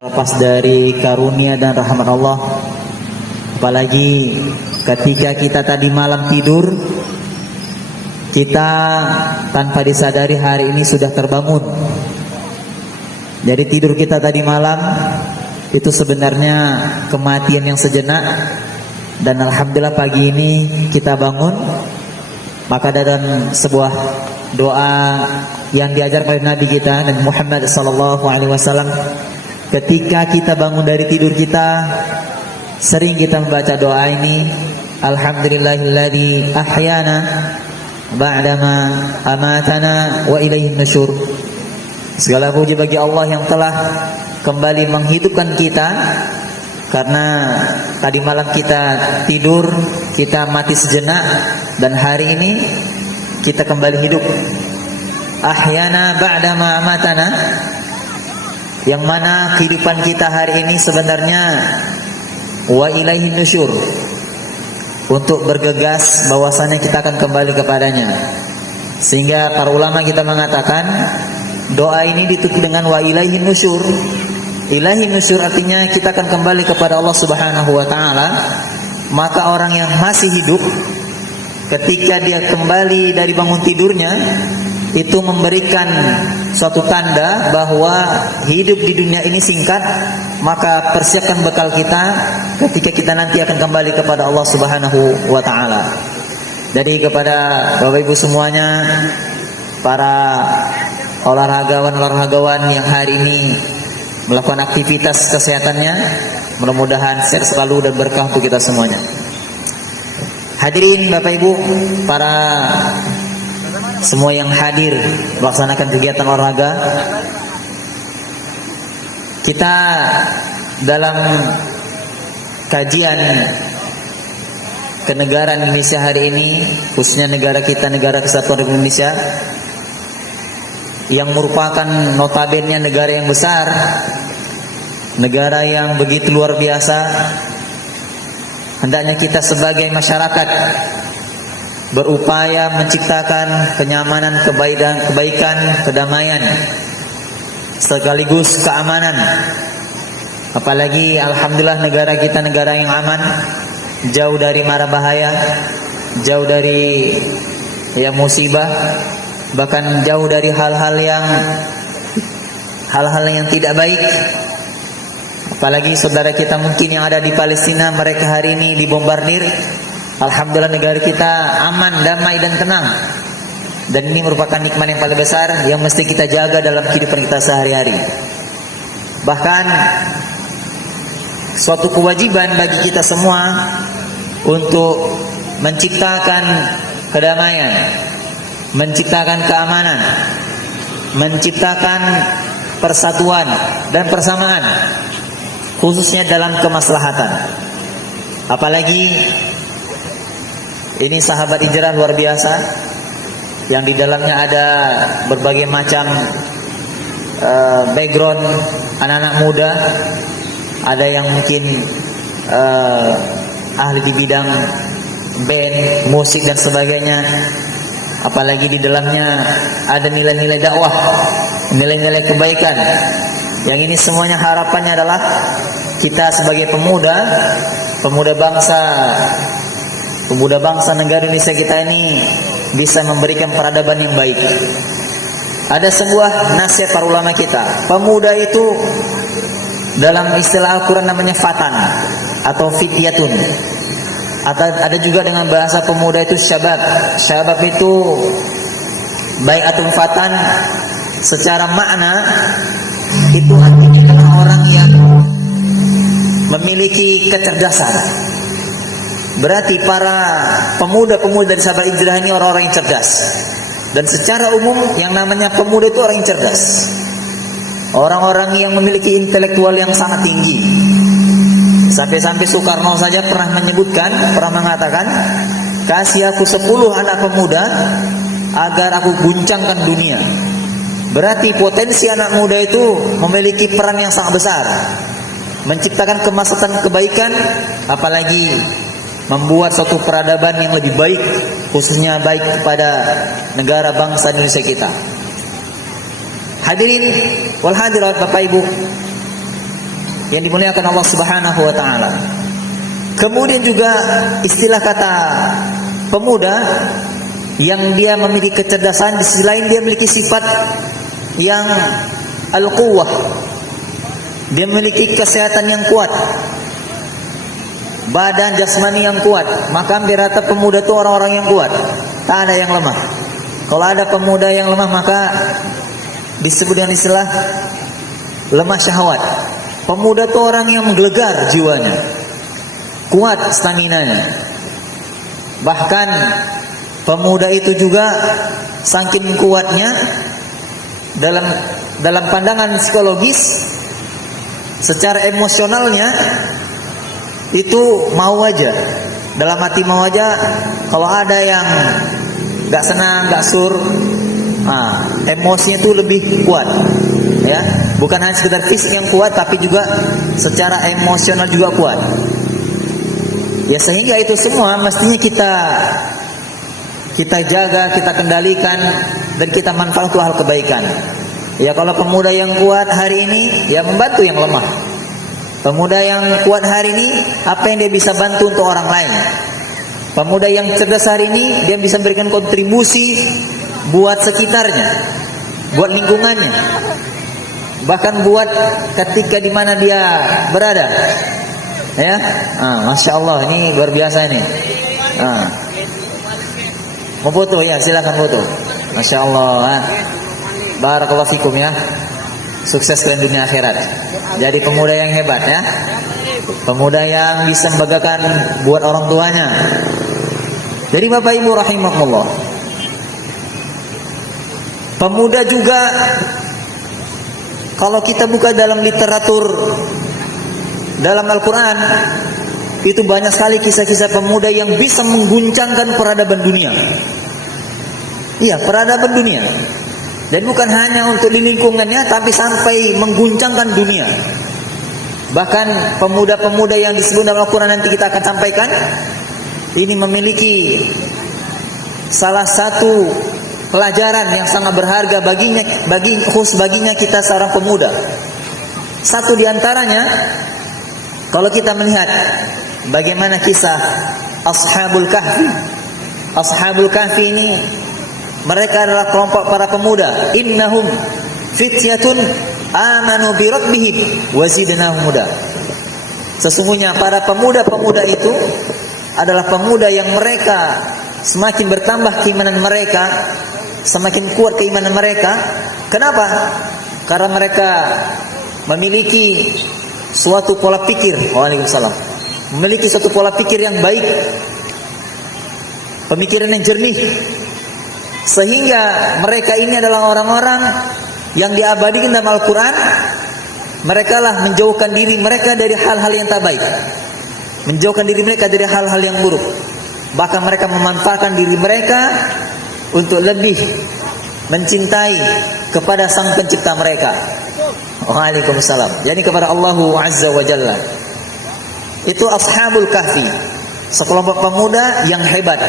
Lepas dari karunia dan rahmat Allah, apalagi ketika kita tadi malam tidur, kita tanpa disadari hari ini sudah terbangun. Jadi tidur kita tadi malam itu sebenarnya kematian yang sejenak, dan alhamdulillah pagi ini kita bangun. Maka dalam sebuah doa yang diajarkan oleh Nabi kita Nabi Muhammad SAW, ketika kita bangun dari tidur kita, sering kita membaca doa ini, Alhamdulillahilladzi ahyana ba'dama amatana wa ilaihin nusyur. Segala puji bagi Allah yang telah kembali menghidupkan kita, karena tadi malam kita tidur, kita mati sejenak, dan hari ini kita kembali hidup. Ahyana ba'dama amatana, yang mana kehidupan kita hari ini sebenarnya wa ilaihin nusyur, untuk bergegas bahwasanya kita akan kembali kepadanya. Sehingga para ulama kita mengatakan doa ini ditutup dengan wa ilaihin nusyur. Ilaihin nusyur artinya kita akan kembali kepada Allah Subhanahu wa taala. Maka orang yang masih hidup, ketika dia kembali dari bangun tidurnya, itu memberikan suatu tanda bahwa hidup di dunia ini singkat. Maka persiapkan bekal kita ketika kita nanti akan kembali kepada Allah Subhanahu wa taala. Jadi kepada Bapak Ibu semuanya, para olahragawan yang hari ini melakukan aktivitas kesehatannya, mudah-mudahan sehat selalu dan berkah untuk kita semuanya. Hadirin Bapak Ibu, para semua yang hadir melaksanakan kegiatan olahraga, kita dalam kajian kenegaraan Indonesia hari ini, khususnya negara kita, negara kesatuan Republik Indonesia, yang merupakan notabene negara yang besar, negara yang begitu luar biasa. Hendaknya kita sebagai masyarakat berupaya menciptakan kenyamanan, kebaikan, kedamaian, sekaligus keamanan. Apalagi alhamdulillah negara kita negara yang aman, jauh dari mara bahaya, jauh dari musibah, bahkan jauh dari hal-hal yang tidak baik. Apalagi saudara kita mungkin yang ada di Palestina, mereka hari ini dibombardir. Alhamdulillah negara kita aman, damai dan tenang. Dan ini merupakan nikmat yang paling besar yang mesti kita jaga dalam kehidupan kita sehari-hari. Bahkan suatu kewajiban bagi kita semua untuk menciptakan kedamaian, menciptakan keamanan, menciptakan persatuan dan persamaan, khususnya dalam kemaslahatan. Apalagi ini sahabat hijrah luar biasa, yang di dalamnya ada berbagai macam background anak-anak muda. Ada yang mungkin ahli di bidang band, musik dan sebagainya. Apalagi di dalamnya ada nilai-nilai dakwah, nilai-nilai kebaikan. Yang ini semuanya harapannya adalah kita sebagai pemuda bangsa negara Indonesia kita ini bisa memberikan peradaban yang baik. Ada sebuah nasihat para ulama kita, pemuda itu dalam istilah Al-Quran namanya fatan atau fityatun. Ada juga dengan bahasa pemuda itu syabab. Syabab itu baik atau fatan, secara makna itu artinya orang yang memiliki kecerdasan. Berarti para pemuda-pemuda dari sahabat hijrah ini orang-orang yang cerdas. Dan secara umum yang namanya pemuda itu orang yang cerdas, orang-orang yang memiliki intelektual yang sangat tinggi. Sampai-sampai Soekarno saja pernah mengatakan, kasih aku 10 anak pemuda agar aku guncangkan dunia. Berarti potensi anak muda itu memiliki peran yang sangat besar, menciptakan kemaslahatan kebaikan, apalagi membuat suatu peradaban yang lebih baik, khususnya baik kepada negara bangsa Indonesia kita. Hadirin wal hadirat Bapak Ibu, yang dimuliakan Allah Subhanahu wa taala. Kemudian juga istilah kata pemuda yang dia memiliki kecerdasan, di sisi lain dia memiliki sifat yang al-quwwah. Dia memiliki kesehatan yang kuat, badan jasmani yang kuat. Maka hampir rata pemuda itu orang-orang yang kuat, tak ada yang lemah. Kalau ada pemuda yang lemah maka disebut dengan istilah lemah syahwat. Pemuda itu orang yang menggelegar jiwanya, kuat staminanya. Bahkan pemuda itu juga saking kuatnya dalam pandangan psikologis, secara emosionalnya itu mau aja, dalam hati mau aja. Kalau ada yang gak senang, gak sur, emosinya itu lebih kuat, ya. Bukan hanya sekedar fisik yang kuat, tapi juga secara emosional juga kuat. Ya, sehingga itu semua mestinya kita jaga, kita kendalikan, dan kita manfaat untuk hal kebaikan. Ya, kalau pemuda yang kuat hari ini, ya membantu yang lemah. Pemuda yang kuat hari ini, apa yang dia bisa bantu untuk orang lain. Pemuda yang cerdas hari ini, dia bisa memberikan kontribusi buat sekitarnya, buat lingkungannya, bahkan buat ketika di mana dia berada. Ya, masya Allah, ini luar biasa ini. Mau foto ya, silakan foto. Masya Allah. Barakallahu fikum ya. Sukses kalian dunia akhirat. Jadi pemuda yang hebat ya. Pemuda yang bisa membanggakan buat orang tuanya. Jadi Bapak Ibu rahimakumullah, pemuda juga kalau kita buka dalam literatur dalam Al-Quran, itu banyak sekali kisah-kisah pemuda yang bisa mengguncangkan peradaban dunia. Iya, peradaban dunia. Dan bukan hanya untuk di lingkungannya, tapi sampai mengguncangkan dunia. Bahkan pemuda-pemuda yang disebut dalam Al-Quran nanti kita akan sampaikan, ini memiliki salah satu pelajaran yang sangat berharga baginya kita seorang pemuda. Satu diantaranya, kalau kita melihat bagaimana kisah Ashabul Kahfi. Ashabul Kahfi ini, mereka adalah kelompok para pemuda. Innahum fityatun amanu bi rabbihim wa zidnahum huda. Sesungguhnya para pemuda-pemuda itu adalah pemuda yang mereka semakin bertambah keimanan mereka, semakin kuat keimanan mereka. Kenapa? Karena mereka memiliki suatu pola pikir. Waalaikumsalam. Memiliki suatu pola pikir yang baik, pemikiran yang jernih, sehingga mereka ini adalah orang-orang yang diabadikan dalam Al-Quran. Mereka lah menjauhkan diri mereka dari hal-hal yang tak baik, menjauhkan diri mereka dari hal-hal yang buruk. Bahkan mereka memanfaatkan diri mereka untuk lebih mencintai kepada sang pencipta mereka. Waalaikumsalam. Jadi kepada Allah Azza wa Jalla. Itu Ashabul Kahfi, sekelompok pemuda yang hebat.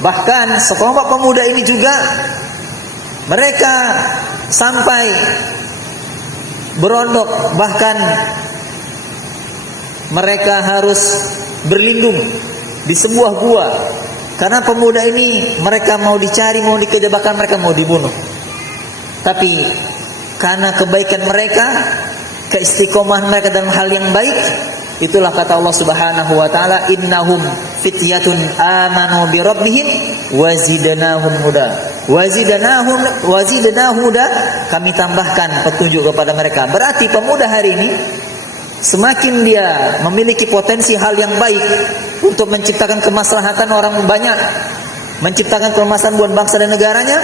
Bahkan sekelompok pemuda ini juga mereka sampai berondok, bahkan mereka harus berlindung di sebuah gua. Karena pemuda ini mereka mau dicari, mau dikejar, bahkan mereka mau dibunuh. Tapi karena kebaikan mereka, keistiqomahan mereka dalam hal yang baik, itulah kata Allah Subhanahu wa taala, innahum fityatun amanu bi rabbihim wa zidnahum huda. Wa zidnahum huda, kami tambahkan petunjuk kepada mereka. Berarti pemuda hari ini semakin dia memiliki potensi hal yang baik untuk menciptakan kemaslahatan orang banyak, menciptakan kemaslahatan buat bangsa dan negaranya,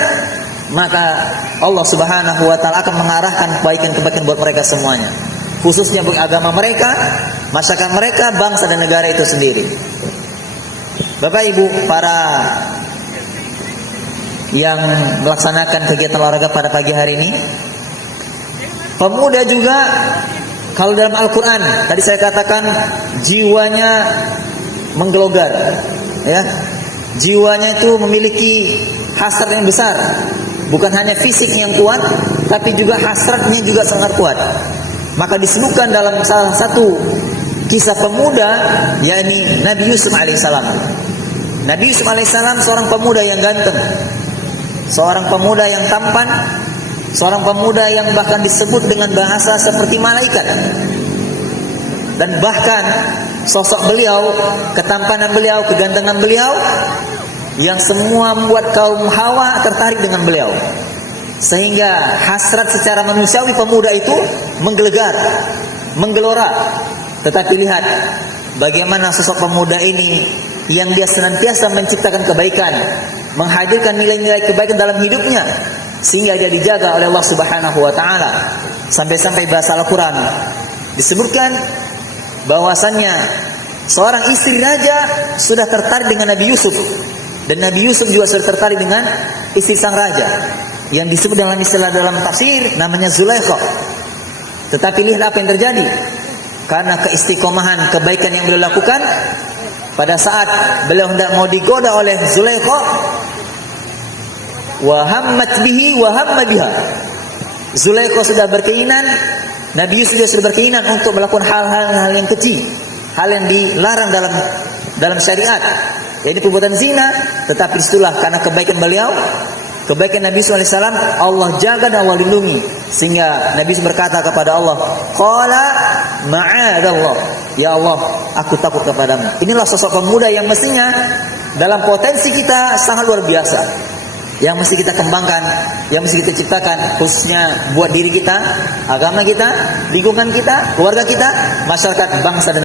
maka Allah Subhanahu wa taala akan mengarahkan kebaikan-kebaikan buat mereka semuanya, khususnya bagi agama mereka, masyarakat mereka, bangsa dan negara itu sendiri. Bapak Ibu, para yang melaksanakan kegiatan olahraga pada pagi hari ini, pemuda juga, kalau dalam Al-Quran tadi saya katakan jiwanya menggelogar, ya, jiwanya itu memiliki hasrat yang besar. Bukan hanya fisik yang kuat, tapi juga hasratnya juga sangat kuat. Maka disebutkan dalam salah satu kisah pemuda, yakni Nabi Yusuf alaihissalam. Nabi Yusuf alaihissalam seorang pemuda yang ganteng, seorang pemuda yang tampan, seorang pemuda yang bahkan disebut dengan bahasa seperti malaikat. Dan bahkan sosok beliau, ketampanan beliau, kegantengan beliau, yang semua membuat kaum Hawa tertarik dengan beliau. Sehingga hasrat secara manusiawi pemuda itu menggelegar, menggelora. Tetapi lihat bagaimana sosok pemuda ini yang dia senantiasa menciptakan kebaikan, menghadirkan nilai-nilai kebaikan dalam hidupnya, sehingga dia dijaga oleh Allah Subhanahu wa taala. Sampai-sampai bahasa Al-Qur'an disebutkan bahwasannya seorang istri raja sudah tertarik dengan Nabi Yusuf, dan Nabi Yusuf juga sudah tertarik dengan istri sang raja, yang disebut dalam istilah dalam tafsir namanya Zulaikha. Tetapi lihat apa yang terjadi. Karena keistiqomahan kebaikan yang beliau lakukan, pada saat beliau hendak mau digoda oleh Zulaikha, wa hammat bihi wa hamma biha. Zulaikha sudah berkeinginan, Nabi Yusuf sudah berkeinginan untuk melakukan hal-hal yang kecil, hal yang dilarang dalam syariat, yaitu perbuatan zina. Tetapi itulah karena kebaikan beliau, kebaikan Nabi Yusuf alaihissalam, Allah jaga dan Allah lindungi, sehingga Nabi Yusuf berkata kepada Allah, qala ma'adallah, ya Allah, aku takut kepadamu. Inilah sosok pemuda yang mestinya dalam potensi kita sangat luar biasa, yang mesti kita kembangkan, yang mesti kita ciptakan, khususnya buat diri kita, agama kita, lingkungan kita, keluarga kita, masyarakat, bangsa dan